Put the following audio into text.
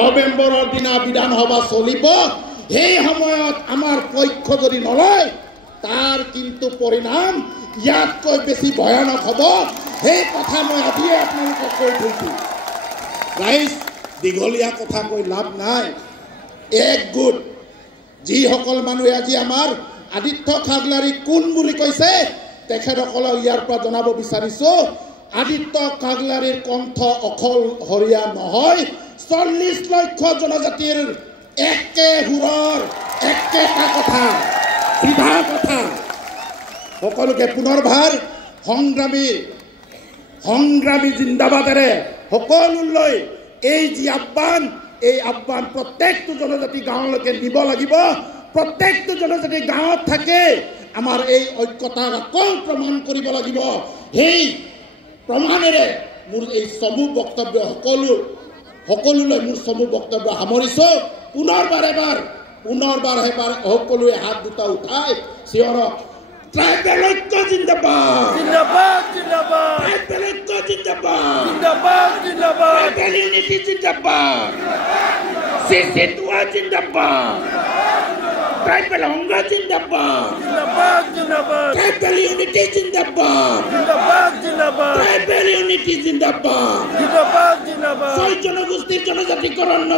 নৱেম্বৰৰ দিনা বিধানসভা চলিব সেই সময়ত আমাৰ পক্ষ যদি নলয় তাৰ কিন্তু পৰিণাম ইয়াতকৈ বেছি ভয়ানক হ'ব সেই কথা মই আজিয়ে আপোনালোকক কৈ থৈছো ৰাইজ দীঘলীয়া কথা কৈ লাভ নাই এক গুড যিসকল মানুহে আজি আমাৰ আদিত্য খাগলাৰী কোন বুলি কৈছে তেখেতসকলক ইয়াৰ পৰা জনাব বিচাৰিছো আদিত্য খাগলাৰীৰ কণ্ঠ অকল হৰিয়া নহয় 40 লক্ষ জনজাতিৰ একে হুৰৰ একেটা কথা সিধা কথা সকলোকে পুনৰবাৰ সংগ্ৰামী জিন্দাবাদেৰে সকলোলৈ এই যি আহ্বান এই আহ্বান প্ৰত্যেকটো জনজাতি গাঁৱলৈকে নিব লাগিব প্ৰত্যেকটো জনজাতি গাঁৱত থাকে আমাৰ এই ঐক্যতাক আকৌ প্ৰমাণ কৰিব লাগিব সেই প্ৰমাণেৰে মোৰ এই চমু বক্তব্য সকলোলৈ মোৰ চমু বক্তব্য সামৰিছো পুনৰবাৰ সকলোৱে হাত দুটা উঠাই চিঞৰক ট্ৰাইবেল ঐক্য জিন্দাবাদ জিন্দাবাদ জিন্দাবাদ ট্ৰাইবেল ঐক্য জিন্দাবাদ জিন্দাবাদ জিন্দাবাদ ট্ৰাইবেল ইউনিটি জিন্দাবাদ চিচিটুৱা জিন্দাবাদ ট্ৰাইবেল সংঘ জিন্দাবাদ জিন্দাবাদ জিন্দাবাদ ট্ৰাইবেল ইউনিটি জিন্দাবাদ জিন্দাবাদ জিন্দাবাদ ট্ৰাইবেল ইউনিটি জিন্দাবাদ জিন্দাবাদ জিন্দাবাদ ছয় জনগোষ্ঠীৰ জনজাতিকৰণ